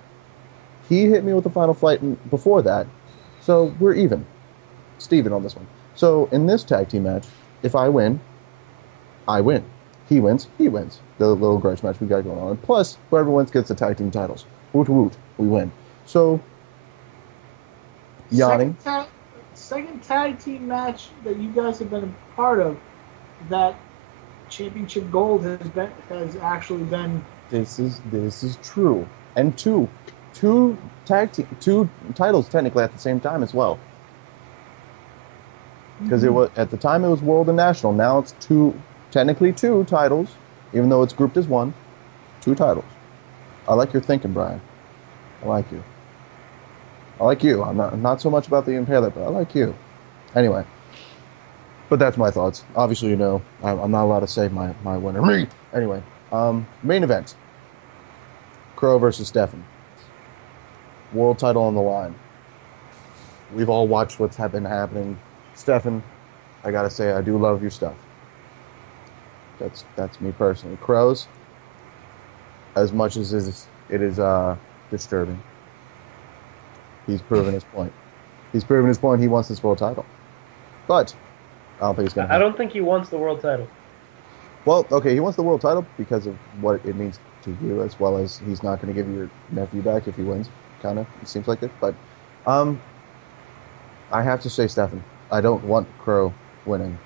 He hit me with the final flight before that, so we're even. Steven on this one. So, in this tag team match, if I win, I win. He wins, he wins. The little grudge match we got going on. And plus, whoever wins gets the tag team titles. Woot woot, we win. So, Yanni. Second tag team match that you guys have been a part of, that championship gold has actually been. This is true, and two titles technically at the same time as well. Because it was at the time it was world and national. Now it's technically two titles, even though it's grouped as one. 2 titles. I like your thinking, Brian. I like you. I like you. I'm not so much about the Impaler, but I like you. Anyway. But that's my thoughts. Obviously, you know, I'm not allowed to say my winner. Me! Anyway. Main event. Crow versus Stefan. World title on the line. We've all watched what's been happening. Stefan, I gotta say, I do love your stuff. That's me personally. Crow's, as much as it is disturbing, he's proven his point. He's proven his point. He wants this world title. But I don't think it's going to happen. I don't think he wants the world title. Well, okay, he wants the world title because of what it means to you, as well as he's not going to give your nephew back if he wins. Kind of, it seems like it. But I have to say, Stefan, I don't want Crow winning.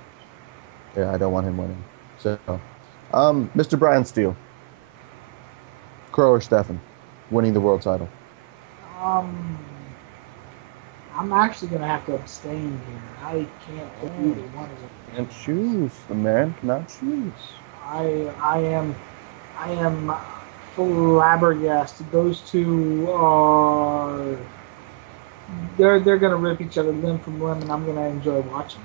Yeah, I don't want him winning. So, Mr. Brian Steele, Crow or Stefan winning the world title? I'm actually going to have to abstain here. I can't pick either one of them. Can't choose. The man cannot choose. I am flabbergasted. Those two are they're going to rip each other limb from limb, and I'm going to enjoy watching.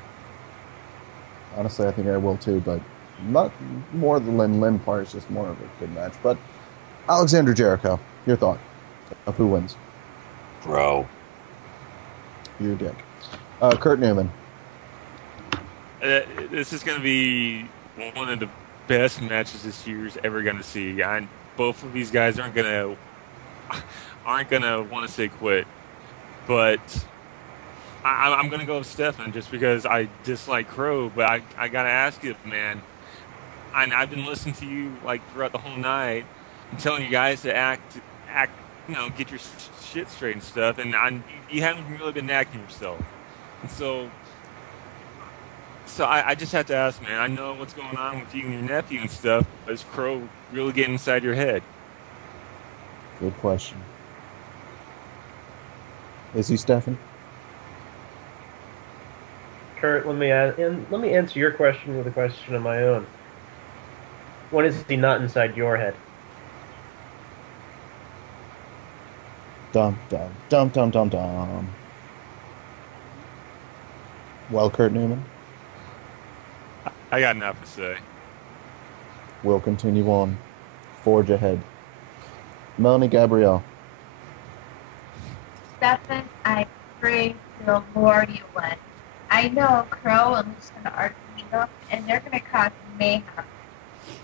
Honestly, I think I will too, but not more the limb part. It's just more of a good match. But Alexander Jericho, your thought of who wins? Bro. You dick. Kurt Newman. This is going to be one of the best matches this year's ever going to see. Both of these guys aren't going to want to say quit, but I'm going to go with Stefan just because I dislike Crow. But I got to ask you, man. I've been listening to you like throughout the whole night and telling you guys to act. You know, get your shit straight and stuff, and you haven't really been acting yourself. And so I just have to ask, man, I know what's going on with you and your nephew and stuff, but is Crow really getting inside your head? Good question. Is he, Stefan? Kurt, let me answer your question with a question of my own. When is he not inside your head? Dum, dum, dum, dum, dum, dum. Well, Kurt Newman? I got enough to say. We'll continue on. Forge ahead. Melanie Gabrielle. Stefan, I pray to the Lord you win. I know Crow, I'm just going to argue them, and they're going to cause mayhem.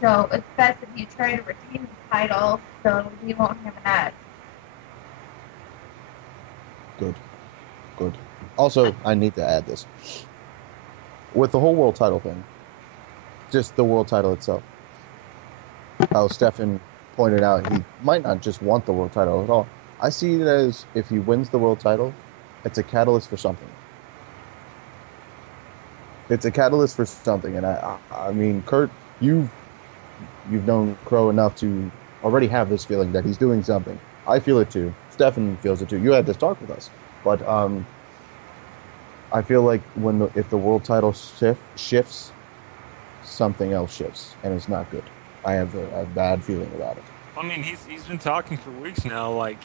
So it's best if you try to retain the title so we won't have an edge. Good. Also, I need to add this. With the whole world title thing, just the world title itself, how Stefan pointed out he might not just want the world title at all. I see it as if he wins the world title, it's a catalyst for something. It's a catalyst for something, and I mean, Kurt, you've known Crow enough to already have this feeling that he's doing something. I feel it too. Stefan feels it too. You had this talk with us, but I feel like if the world title shifts, something else shifts, and it's not good. I have a bad feeling about it. I mean, he's been talking for weeks now. Like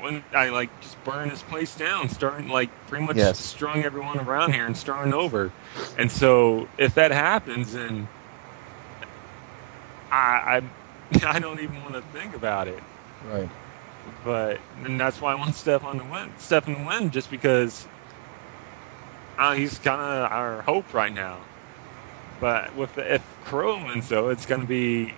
when I just burn this place down, starting pretty much destroying everyone around here and starting over. And so if that happens, then I don't even want to think about it. Right. And that's why I want Stefan to win, just because he's kind of our hope right now. But if Crow wins, though, it's going to be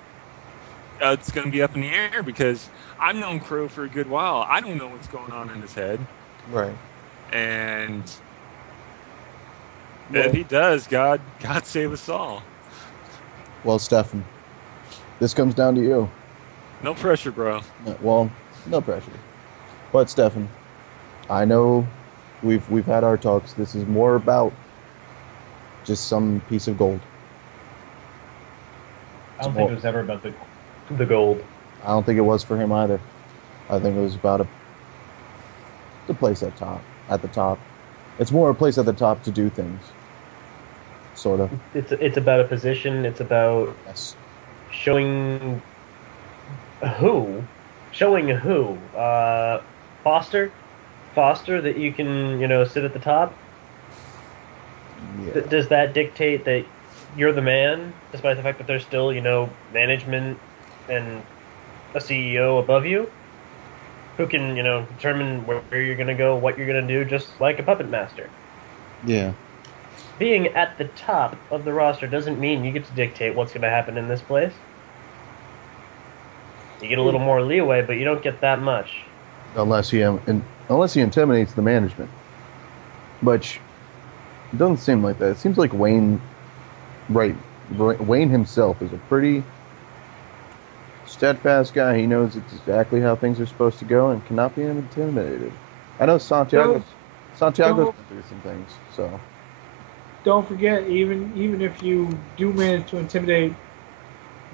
up in the air, because I've known Crow for a good while. I don't know what's going on in his head. Right. And if he does, God save us all. Well, Stefan, this comes down to you. No pressure, bro. No pressure. But Stefan, I know we've had our talks. This is more about just some piece of gold. I don't think it was ever about the gold. I don't think it was for him either. I think it was about the place at the top. It's more a place at the top to do things. Sort of. It's about a position. It's about showing who. Foster that you can sit at the top. Yeah. Does that dictate that you're the man, despite the fact that there's still management and a CEO above you, who can determine where you're gonna go, what you're gonna do, just like a puppet master? Yeah. Being at the top of the roster doesn't mean you get to dictate what's gonna happen in this place. You get a little more leeway, but you don't get that much. Unless he intimidates the management. Which it doesn't seem like that. It seems like Wayne himself is a pretty steadfast guy. He knows exactly how things are supposed to go and cannot be intimidated. I know Santiago's been through some things, so. Don't forget, even if you do manage to intimidate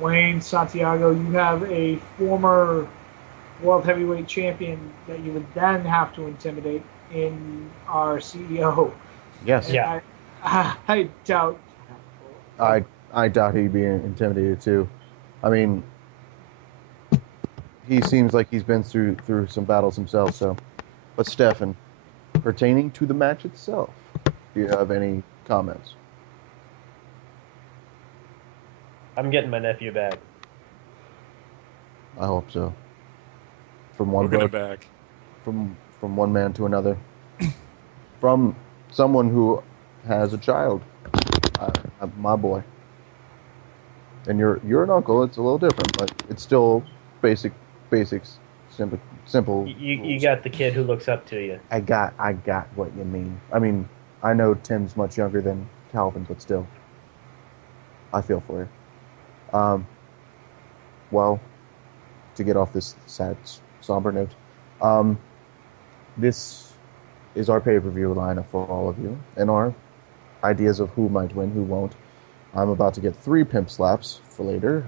Wayne, Santiago, you have a former world heavyweight champion that you would then have to intimidate in our CEO. Yes. And yeah. I doubt. I doubt he'd be intimidated too. I mean, he seems like he's been through some battles himself. So, but Stefan, pertaining to the match itself, do you have any comments? I'm getting my nephew back. I hope so. From We're one gonna back. from one man to another, from someone who has a child, my boy. And you're an uncle. It's a little different, but it's still basics, simple. You got the kid who looks up to you. I got what you mean. I mean, I know Tim's much younger than Calvin, but still, I feel for you. Well, to get off this sad, somber note, this is our pay-per-view lineup for all of you, and our ideas of who might win, who won't. I'm about to get 3 pimp slaps for later.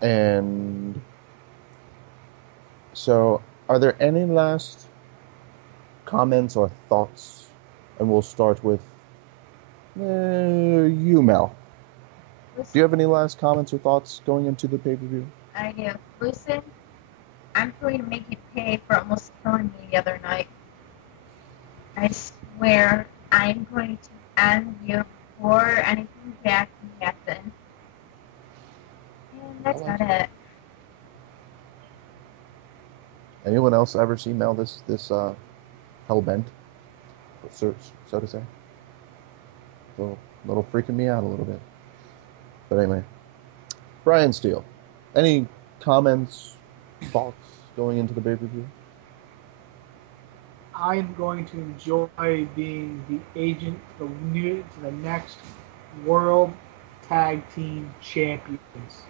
And so, are there any last comments or thoughts? And we'll start with you, Mel. Do you have any last comments or thoughts going into the pay-per-view? I do. Listen, I'm going to make you pay for almost killing me the other night. I swear I'm going to end you before anything bad can happen. And that's not it. Anyone else ever see Mel this hell-bent? so to say. Little freaking me out a little bit. But anyway, Brian Steele, any comments, thoughts going into the pay-per-view? I am going to enjoy being the agent to the next World Tag Team Champions.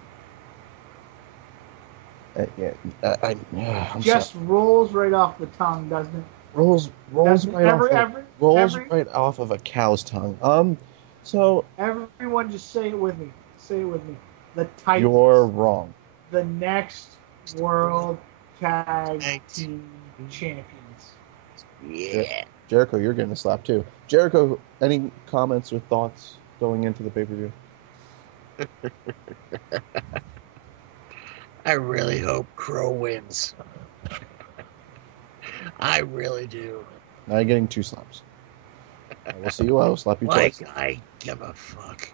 I'm Just sorry. rolls right off the tongue, doesn't it? Rolls right off of a cow's tongue. So everyone, just say it with me. Say it with me. The Titans. You're wrong. The next World Tag Team Champions. Yeah. Jericho, you're getting a slap too. Jericho, any comments or thoughts going into the pay-per-view? I really hope Crow wins. I really do. Now you're getting 2 slaps. We'll see you. I'll slap you twice. Like, I give a fuck.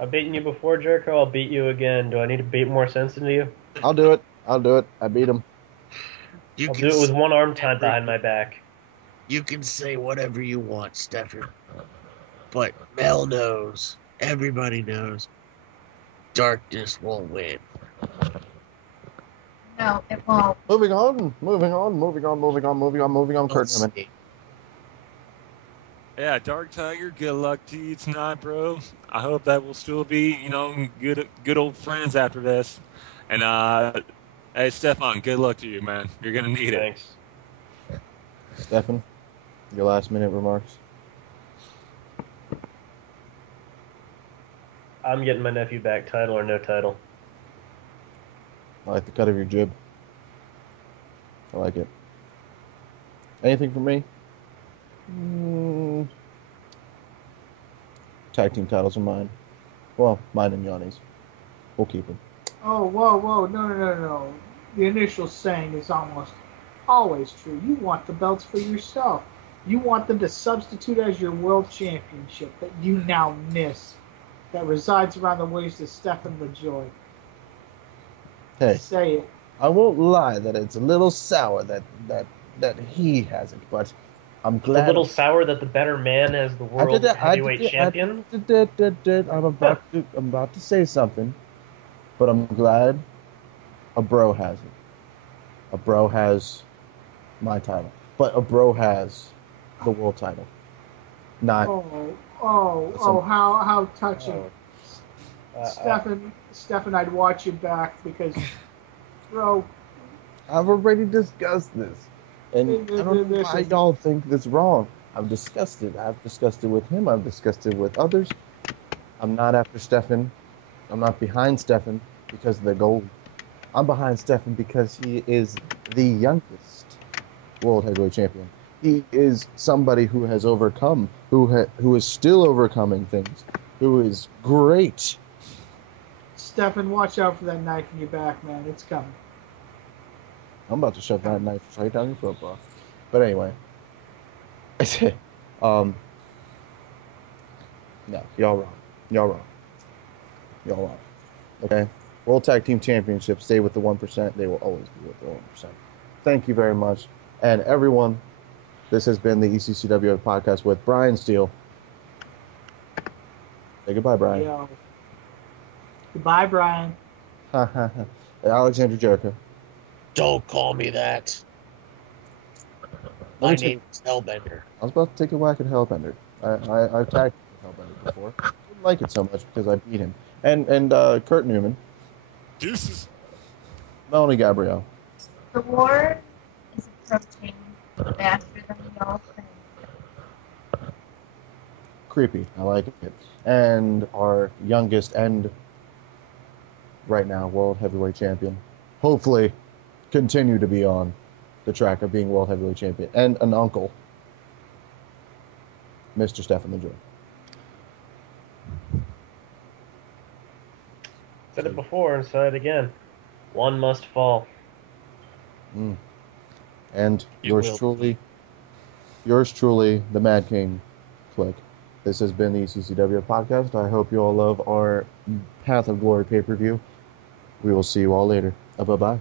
I've beaten you before, Jericho. I'll beat you again. Do I need to beat more sense into you? I'll do it. I beat him. I'll do it with one arm tied behind my back. You can say whatever you want, Stefan. But Mel knows. Everybody knows. Darkness will win. No, it won't. Moving on, Kurt Newman. Yeah, Dark Tiger, good luck to you tonight, bro. I hope that we'll still be, good old friends after this. And, hey, Stefan, good luck to you, man. You're going to need it. Thanks. Stefan, your last minute remarks. I'm getting my nephew back, title or no title. I like the cut of your jib. I like it. Anything from me? Tag team titles are mine. Well, mine and Yanni's. We'll keep them. Oh, whoa. No. The initial saying is almost always true. You want the belts for yourself. You want them to substitute as your world championship that you now miss, that resides around the waist of Stefan Lajoie. Hey, say it. I won't lie that it's a little sour that he has it, but I'm glad. It's a little sour that the better man as the world heavyweight champion. I'm about to say something, but I'm glad a bro has it. A bro has my title, but a bro has the world title. Not. How touching. Stefan, I'd watch you back because, bro. I've already discussed this. And I don't know why y'all think this wrong. I've discussed it. I've discussed it with him. I've discussed it with others. I'm not after Stefan. I'm not behind Stefan because of the gold. I'm behind Stefan because he is the youngest world heavyweight champion. He is somebody who has overcome, who is still overcoming things, who is great. Stefan, watch out for that knife in your back, man. It's coming. I'm about to shove that knife right down your throat, bro. But anyway. No, y'all wrong. Okay? World Tag Team Championship, stay with the 1%. They will always be with the 1%. Thank you very much. And everyone, this has been the ECCWF podcast with Brian Steele. Say goodbye, Brian. Yo. Goodbye, Brian. Alexander Jericho. Don't call me that. My name's Hellbender. I was about to take a whack at Hellbender. I've tagged Hellbender before. I didn't like it so much because I beat him. And Kurt Newman. Deuces. Melanie Gabrielle. The war is approaching faster than we all think. Creepy. I like it. And our youngest and right now world heavyweight champion. Hopefully continue to be on the track of being world heavyweight champion. And an uncle. Mr. Stefan Lajoie. Said it before and said it again. One must fall. And yours truly, the Mad King Click. This has been the ECCWF podcast. I hope you all love our Path of Glory pay-per-view. We will see you all later. Bye-bye.